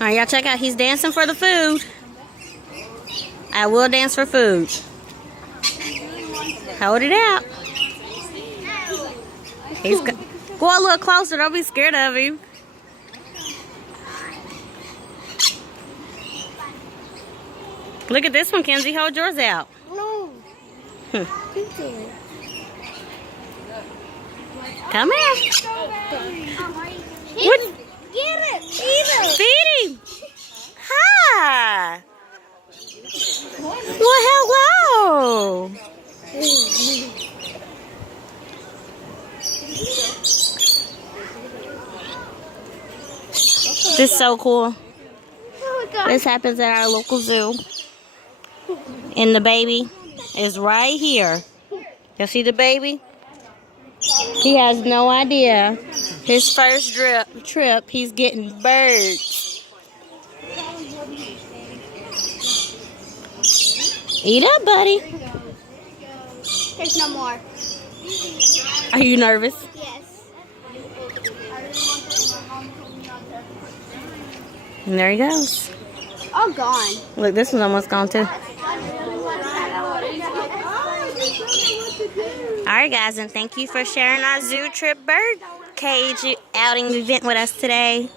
All right, y'all check out. He's dancing for the food. I will dance for food. Hold it out. He's go a little closer. Don't be scared of him. Look at this one, Kenzie. Hold yours out. No. Come here. What? Get it. Eat it. Feed him. Hi. Well, hello. This is so cool. This happens at our local zoo. And the baby is right here. You see the baby? He has no idea. His first trip, he's getting birds. Eat up, buddy. There's no more. Are you nervous? Yes. And there he goes. All gone. Look, this one's almost gone too. Alright guys, and thank you for sharing our zoo trip bird cage outing event with us today.